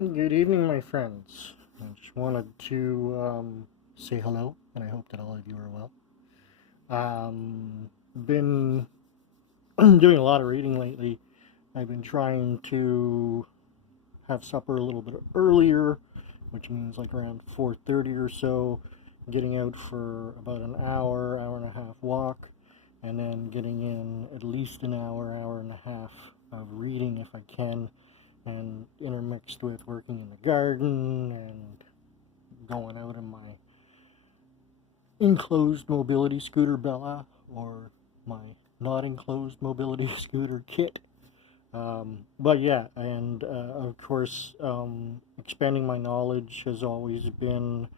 Good evening, my friends. I just wanted to say hello, and I hope that all of you are well. Been doing a lot of reading lately. I've been trying to have supper a little bit earlier, which means like around 4:30 or so, getting out for about an hour, hour and a half walk, and then getting in at least an hour, hour and a half of reading if I can, and intermixed with working in the garden and going out in my enclosed mobility scooter Bella or my not enclosed mobility scooter Kit. But yeah, and of course, expanding my knowledge has always been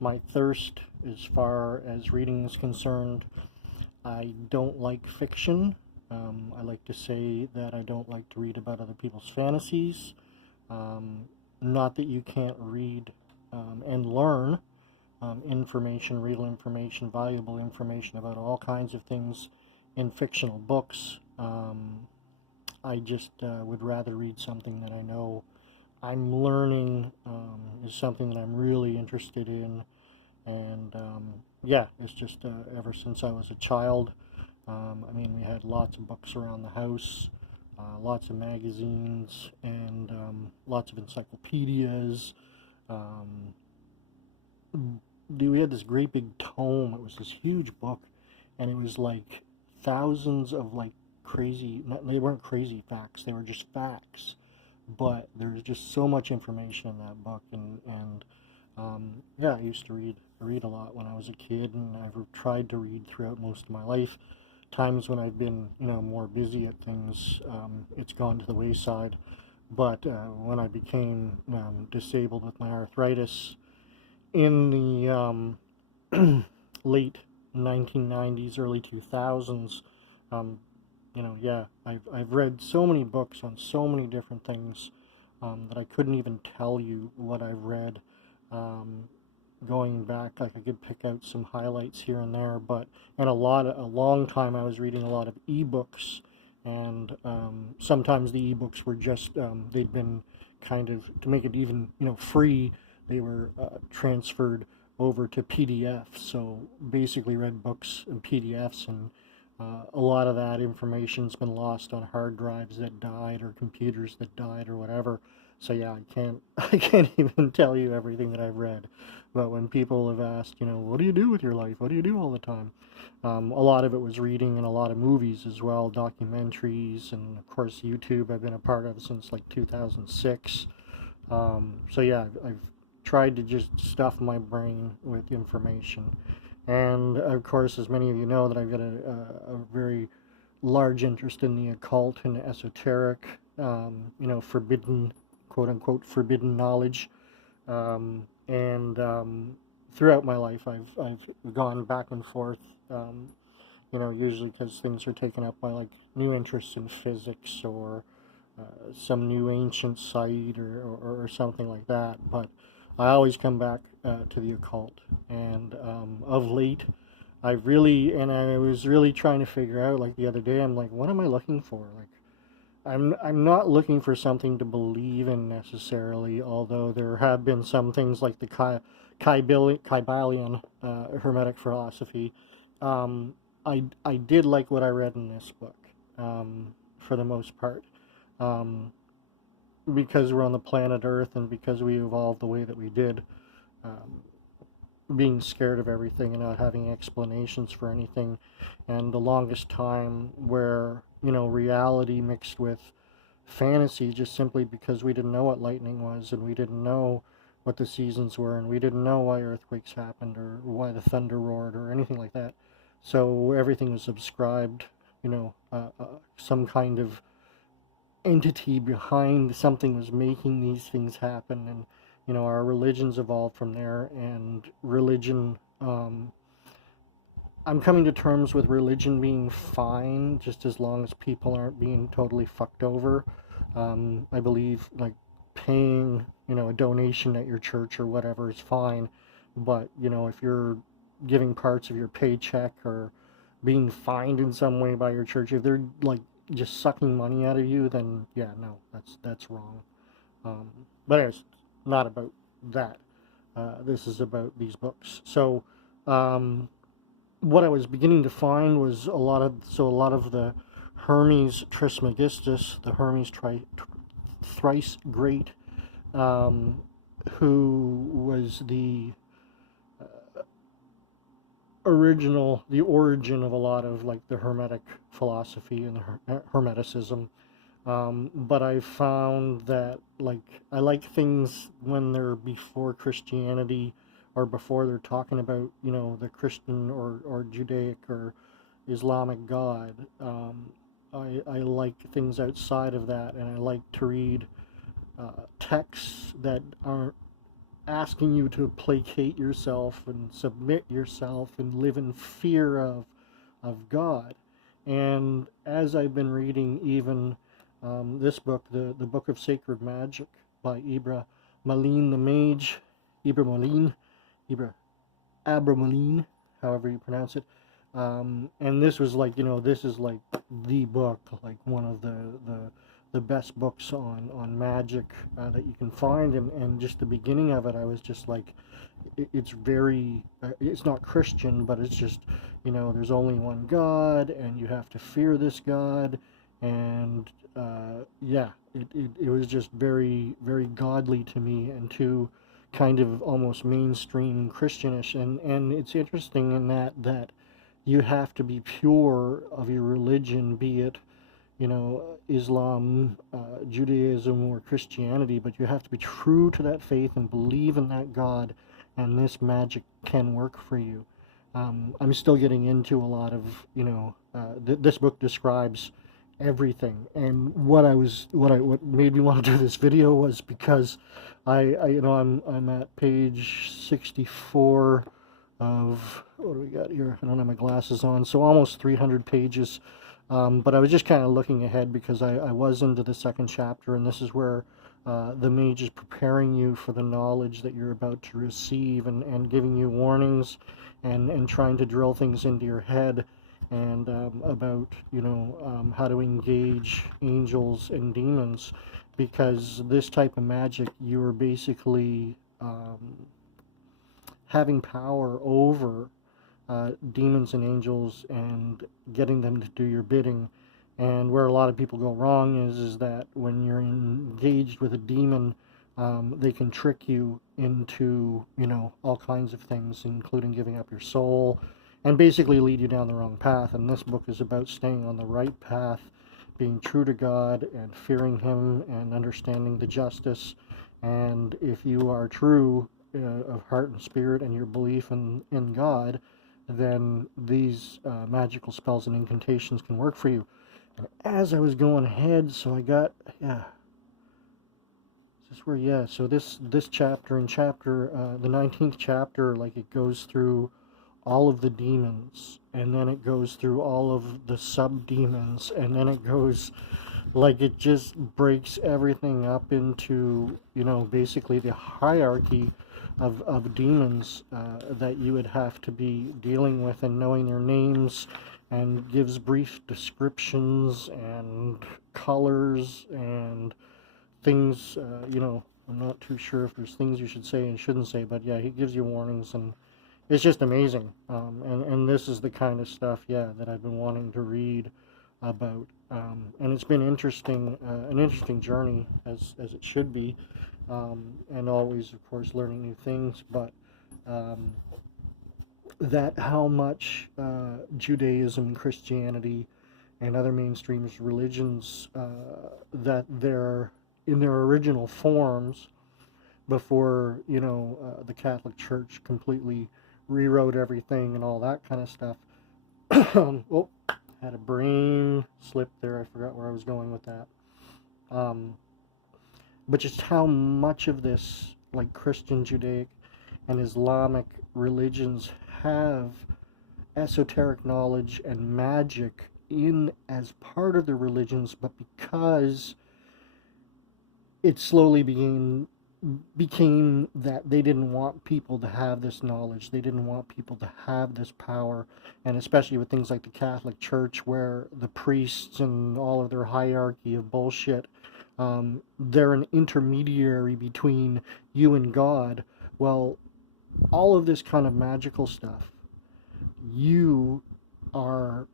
my thirst as far as reading is concerned. I don't like fiction. I like to say that I don't like to read about other people's fantasies. Um, Not that you can't read and learn information, real information, valuable information about all kinds of things in fictional books. I just would rather read something that I know I'm learning is something that I'm really interested in. And yeah, it's just ever since I was a child. I mean, we had lots of books around the house, lots of magazines, and lots of encyclopedias. Um, we had this great big tome. It was this huge book, and it was like thousands of like crazy. They weren't crazy facts. They were just facts. But there's just so much information in that book, and yeah, I used to read a lot when I was a kid, and I've tried to read throughout most of my life. Times when I've been, more busy at things, it's gone to the wayside. But when I became disabled with my arthritis in the late 1990s, early 2000s, um, yeah, I've read so many books on so many different things that I couldn't even tell you what I've read. Um, Going back, like I could pick out some highlights here and there, but and a long time I was reading a lot of ebooks, and sometimes the ebooks were just they'd been kind of to make it even free. They were transferred over to PDFs, so basically read books in PDFs, and a lot of that information's been lost on hard drives that died or computers that died or whatever. So yeah, I can't I can't even tell you everything that I've read. But when people have asked, what do you do with your life? What do you do all the time? A lot of it was reading and a lot of movies as well, documentaries, and of course YouTube I've been a part of since like 2006. So yeah, I've tried to just stuff my brain with information. And of course, as many of you know, that I've got a very large interest in the occult and esoteric, forbidden, quote unquote, forbidden knowledge. And throughout my life, I've gone back and forth, usually because things are taken up by like new interests in physics or some new ancient site or something like that. But I always come back to the occult. And of late, and I was really trying to figure out, like the other day, I'm like, what am I looking for? Like, I'm not looking for something to believe in necessarily, although there have been some things like the Kybalion hermetic philosophy. I did like what I read in this book, for the most part, um, because we're on the planet Earth and because we evolved the way that we did. Um, Being scared of everything and not having explanations for anything, and the longest time where reality mixed with fantasy, just simply because we didn't know what lightning was, and we didn't know what the seasons were, and we didn't know why earthquakes happened or why the thunder roared or anything like that. So everything was subscribed, some kind of entity behind something was making these things happen. And our religions evolved from there. And religion, I'm coming to terms with religion being fine just as long as people aren't being totally fucked over. I believe like paying a donation at your church or whatever is fine, but if you're giving parts of your paycheck or being fined in some way by your church, if they're like just sucking money out of you, then yeah, no, that's wrong. But anyways, not about that. This is about these books. So what I was beginning to find was a lot of the Hermes Trismegistus, the Hermes thrice great, who was the origin of a lot of like the hermetic philosophy and the hermeticism. But I found that like I like things when they're before Christianity or before they're talking about, you know, the Christian or Judaic or Islamic God. I like things outside of that, and I like to read texts that aren't asking you to placate yourself and submit yourself and live in fear of God. And as I've been reading even this book, the Book of Sacred Magic by Ibra Malin the Mage, Ibra Malin, Ibra Abramelin, however you pronounce it. And this was like, you know, this is like the book, like one of the best books on magic that you can find. And just the beginning of it, I was just like, it's very, it's not Christian, but it's just, you know, there's only one God, and you have to fear this God. And yeah, it was just very, very godly to me, and to kind of almost mainstream Christianish. And it's interesting in that you have to be pure of your religion, be it, you know, Islam, Judaism, or Christianity, but you have to be true to that faith and believe in that God, and this magic can work for you. I'm still getting into a lot of, you know, this book describes everything. And what made me want to do this video was because you know, I'm at page 64 of, what do we got here? I don't have my glasses on, so almost 300 pages. But I was just kind of looking ahead because I was into the second chapter, and this is where the mage is preparing you for the knowledge that you're about to receive, and giving you warnings, and trying to drill things into your head, and about, you know, how to engage angels and demons, because this type of magic, you're basically having power over demons and angels and getting them to do your bidding. And where a lot of people go wrong is that when you're engaged with a demon, they can trick you into, you know, all kinds of things, including giving up your soul, and basically lead you down the wrong path. And this book is about staying on the right path, being true to God and fearing Him and understanding the justice. And if you are true of heart and spirit, and your belief in God, then these magical spells and incantations can work for you. And as I was going ahead, so I got, yeah, is this where, yeah, so this chapter, in chapter, the 19th chapter, like, it goes through all of the demons, and then it goes through all of the sub-demons, and then it goes, like, it just breaks everything up into, you know, basically the hierarchy of demons that you would have to be dealing with, and knowing their names, and gives brief descriptions and colors and things, you know, I'm not too sure if there's things you should say and shouldn't say, but yeah, he gives you warnings, and it's just amazing. And this is the kind of stuff, yeah, that I've been wanting to read about. And it's been interesting, an interesting journey, as it should be, and always, of course, learning new things. But that how much Judaism, Christianity, and other mainstream religions, that they're in their original forms before, you know, the Catholic Church completely rewrote everything and all that kind of stuff. Oh, had a brain slip there. I forgot where I was going with that. But just how much of this, like Christian, Judaic, and Islamic religions, have esoteric knowledge and magic in as part of their religions, but because it slowly became that they didn't want people to have this knowledge, they didn't want people to have this power, and especially with things like the Catholic Church, where the priests and all of their hierarchy of bullshit, they're an intermediary between you and God. Well, all of this kind of magical stuff, you are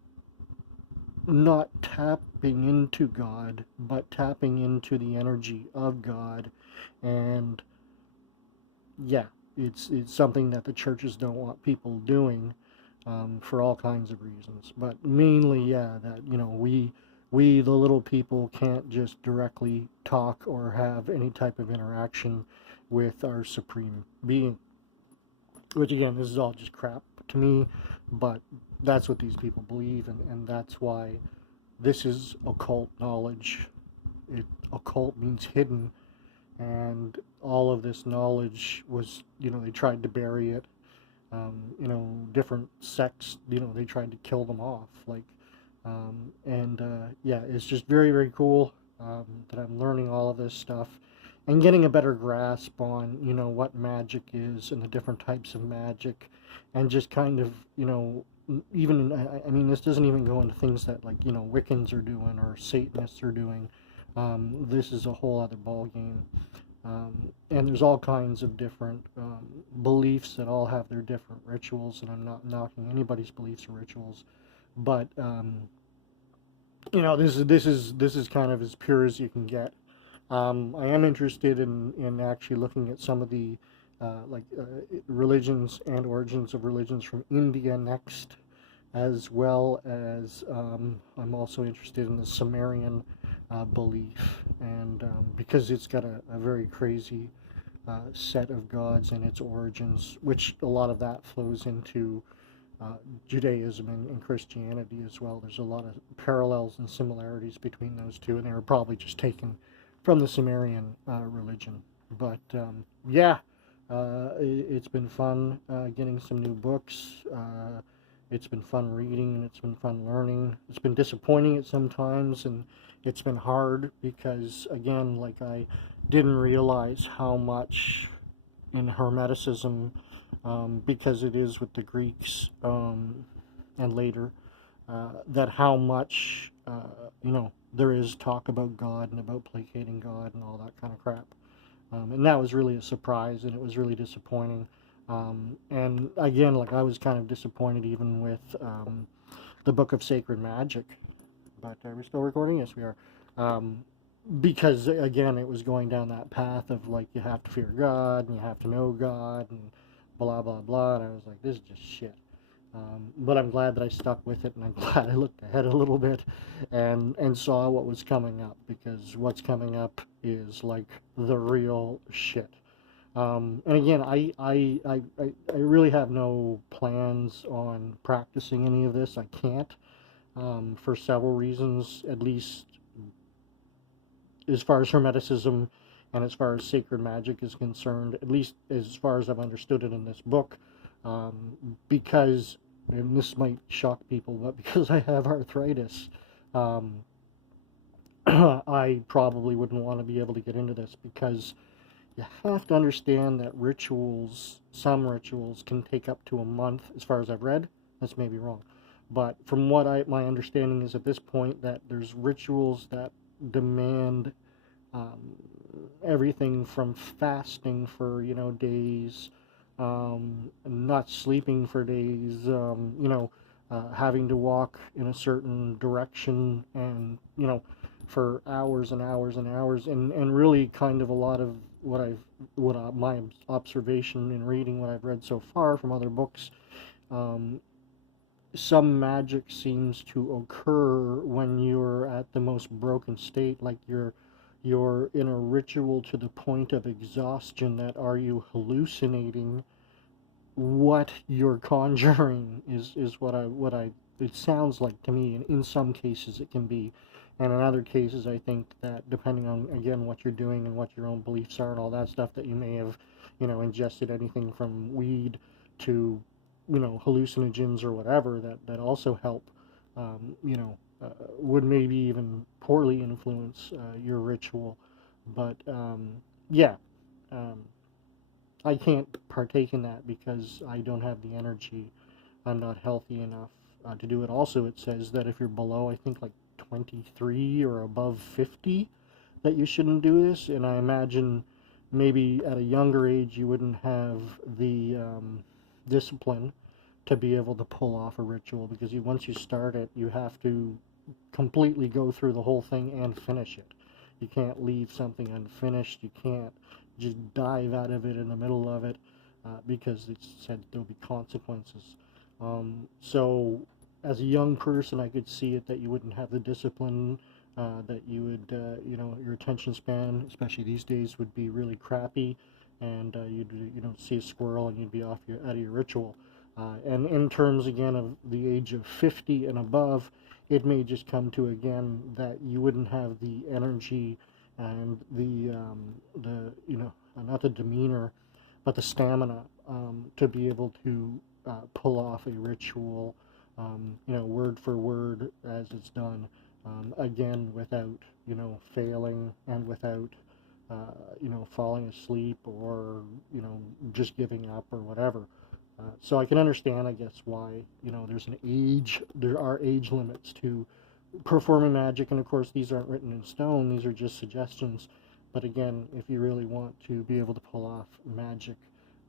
not tapping into God, but tapping into the energy of God. And yeah, it's something that the churches don't want people doing, for all kinds of reasons. But mainly, yeah, that we the little people can't just directly talk or have any type of interaction with our supreme being. Which again, this is all just crap to me, but that's what these people believe, and that's why this is occult knowledge. Occult means hidden, and all of this knowledge was, they tried to bury it. Different sects, they tried to kill them off. Yeah, it's just very, very cool, that I'm learning all of this stuff and getting a better grasp on, what magic is and the different types of magic, and just kind of, even, I mean, this doesn't even go into things that, like, Wiccans are doing or Satanists are doing. This is a whole other ball game. And there's all kinds of different beliefs that all have their different rituals, and I'm not knocking anybody's beliefs or rituals, but this is kind of as pure as you can get. I am interested in actually looking at some of the religions and origins of religions from India next, as well as I'm also interested in the Sumerian belief, and because it's got a very crazy set of gods and its origins, which a lot of that flows into Judaism and Christianity as well. There's a lot of parallels and similarities between those two, and they were probably just taken from the Sumerian religion. But yeah, it's been fun getting some new books. It's been fun reading, and it's been fun learning. It's been disappointing at some times, and it's been hard because, again, like, I didn't realize how much in Hermeticism, because it is with the Greeks, and later, that how much, there is talk about God and about placating God and all that kind of crap. And that was really a surprise, and it was really disappointing. And again, like, I was kind of disappointed even with the Book of Sacred Magic. But are we still recording? Yes, we are. Because, again, it was going down that path of, like, you have to fear God, and you have to know God, and blah, blah, blah. And I was like, this is just shit. But I'm glad that I stuck with it, and I'm glad I looked ahead a little bit and saw what was coming up, because what's coming up is, like, the real shit. And again, I really have no plans on practicing any of this. I can't, for several reasons, at least as far as Hermeticism and as far as sacred magic is concerned, at least as far as I've understood it in this book, because, and this might shock people, but because I have arthritis, I probably wouldn't want to be able to get into this, because you have to understand that some rituals can take up to a month, as far as I've read. That's maybe wrong. But from what my understanding is at this point, that there's rituals that demand everything from fasting for, days, not sleeping for days, having to walk in a certain direction, and, for hours and hours and hours, and really kind of a lot of my observation in reading what I've read so far from other books, some magic seems to occur when you're at the most broken state, like you're in a ritual to the point of exhaustion, that are you hallucinating what you're conjuring is what I it sounds like to me, and in some cases it can be, and in other cases I think that, depending on, again, what you're doing and what your own beliefs are and all that stuff, that you may have, ingested anything from weed to, hallucinogens or whatever, that also help, would maybe even poorly influence your ritual. But yeah, um, I can't partake in that because I don't have the energy. I'm not healthy enough to do it. Also, it says that if you're below, I think, like 23 or above 50, that you shouldn't do this, and I imagine maybe at a younger age you wouldn't have the discipline to be able to pull off a ritual, because once you start it, you have to completely go through the whole thing and finish it. You can't leave something unfinished. You can't just dive out of it in the middle of it, because it's said there'll be consequences. So as a young person, I could see it that you wouldn't have the discipline, that you would, your attention span, especially these days, would be really crappy, and you'd, see a squirrel and you'd be out of your ritual. And in terms, again, of the age of 50 and above, it may just come to, again, that you wouldn't have the energy and not the demeanor, but the stamina, to be able to pull off a ritual, word for word as it's done, again, without, failing, and without, falling asleep, or, just giving up or whatever. So I can understand, I guess, why, there are age limits to performing magic, and of course these aren't written in stone, these are just suggestions. But again, if you really want to be able to pull off magic,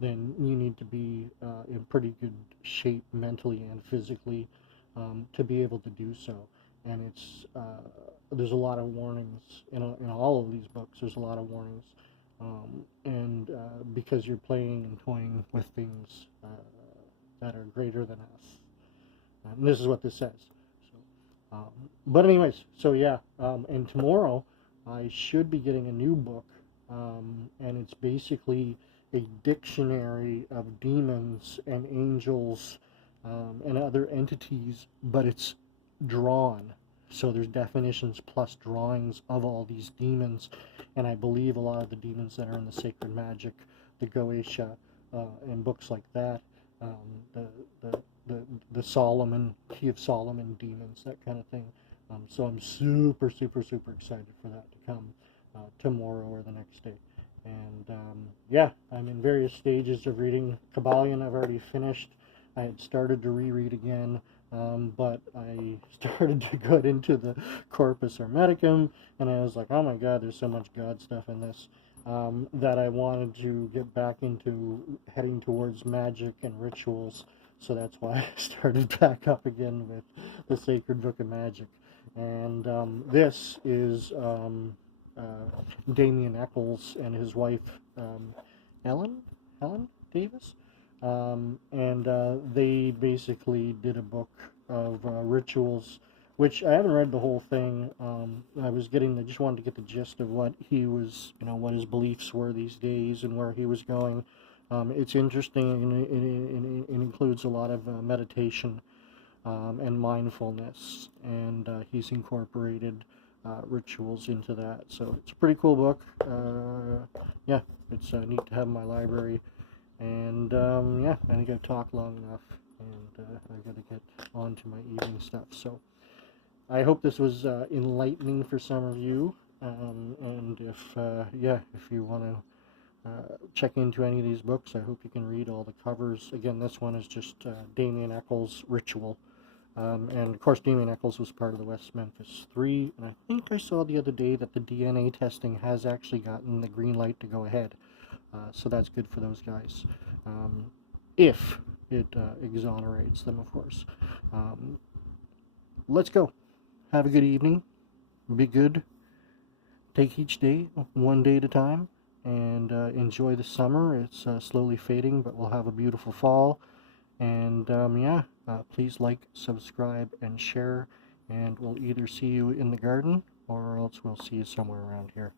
then you need to be in pretty good shape mentally and physically, to be able to do so. And there's a lot of warnings in all of these books. There's a lot of warnings, and because you're playing and toying with things that are greater than us. And this is what this says. So, but anyways, so yeah, and tomorrow I should be getting a new book, and it's basically a dictionary of demons and angels, and other entities, but it's drawn. So there's definitions plus drawings of all these demons, and I believe a lot of the demons that are in the sacred magic, the Goetia, and books like that, the Solomon, Key of Solomon demons, that kind of thing. So I'm super, super, super excited for that to come tomorrow or the next day. And yeah, I'm in various stages of reading Kabbalion. I've already finished. I had started to reread again, but I started to get into the Corpus Hermeticum, and I was like, oh my God, there's so much God stuff in this, that I wanted to get back into heading towards magic and rituals. So that's why I started back up again with the Sacred Book of Magic. And this is Damien Eccles and his wife, Helen Davis. And they basically did a book of rituals, which I haven't read the whole thing. I just wanted to get the gist of what he was, what his beliefs were these days and where he was going. It's interesting, and it includes a lot of meditation, and mindfulness, and he's incorporated rituals into that. So it's a pretty cool book. Yeah, it's neat to have in my library. And yeah, I think I've talked long enough, and I've got to get on to my evening stuff. So I hope this was enlightening for some of you. And if you want to check into any of these books, I hope you can read all the covers. Again, this one is just Damien Eccles' Ritual. And of course, Damien Eccles was part of the West Memphis 3, and I think I saw the other day that the DNA testing has actually gotten the green light to go ahead. So that's good for those guys, if it exonerates them, of course. Let's go. Have a good evening. Be good. Take each day one day at a time, and enjoy the summer. It's slowly fading, but we'll have a beautiful fall. And please like, subscribe, and share, and we'll either see you in the garden, or else we'll see you somewhere around here.